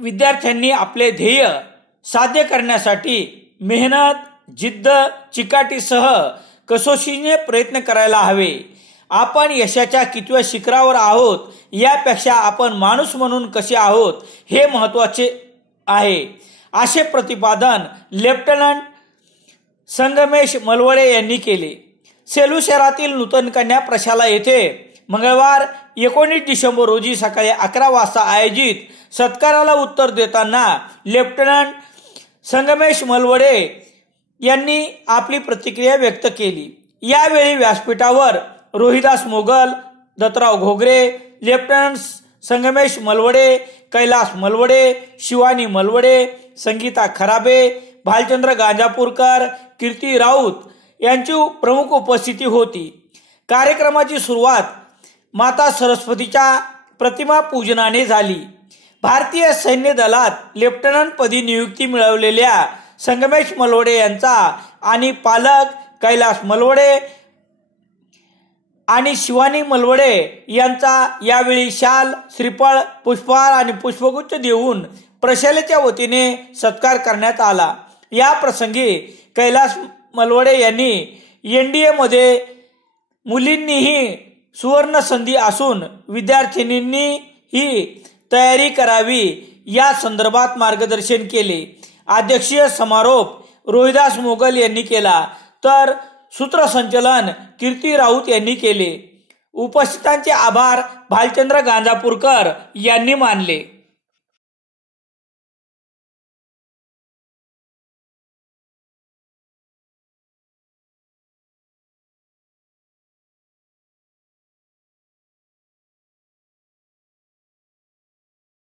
विद्यार्थ्यांनी आपले ध्येय साध्य करण्यासाठी मेहनत, जिद्द, चिकाटीसह कसोशीने प्रयत्न करायला हवे. आपण यशाच्या कितव्या शिखरावर आहोत यापेक्षा आपण माणूस म्हणून कसे आहोत हे महत्त्वाचे आहे, असे प्रतिपादन लेफ्टनंट संगमेश मलवडे यांनी केले. सेलू शहरातील नूतन कन्या प्रशाला येथे मंगळवार 19 डिसेंबर रोजी सकाळी 11 वाजता आयोजित सत्काराला उत्तर देताना लेफ्टनंट संगमेश मलवडे यांनी आपली प्रतिक्रिया व्यक्त केली. यावेळी व्यासपीठावर रोहिदास मोगल, दत्तराव घोगरे, लेफ्टनंट संगमेश मलवडे, कैलास मलवडे, शिवानी मलवडे, संगीता खराबे, भालचंद्र गांजापूरकर, कीर्ती राऊत यांची प्रमुख उपस्थिती होती. कार्यक्रमाची सुरुवात माता सरस्वतीच्या प्रतिमा पूजनाने झाली. भारतीय सैन्य दलात लेफ्टनंट पदी नियुक्ती मिळवलेल्या संगमेश मलवडे यांचा आणि पालक कैलास मलवडे आणि शिवानी मलवडे यांचा यावेळी शाल, श्रीफळ, पुष्पहार आणि पुष्पगुच्छ देऊन प्रशालेच्या वतीने सत्कार करण्यात आला. या प्रसंगी कैलास मलवडे यांनी NDA मध्ये मुलींनीही सुवर्ण संधी असून विद्यार्थिनींनी ही तयारी करावी या संदर्भात मार्गदर्शन केले. अध्यक्षीय समारोप रोहिदास मोगल यांनी केला तर सूत्रसंचलन कीर्ती राऊत यांनी केले. उपस्थितांचे आभार भालचंद्र गांजापूरकर यांनी मानले.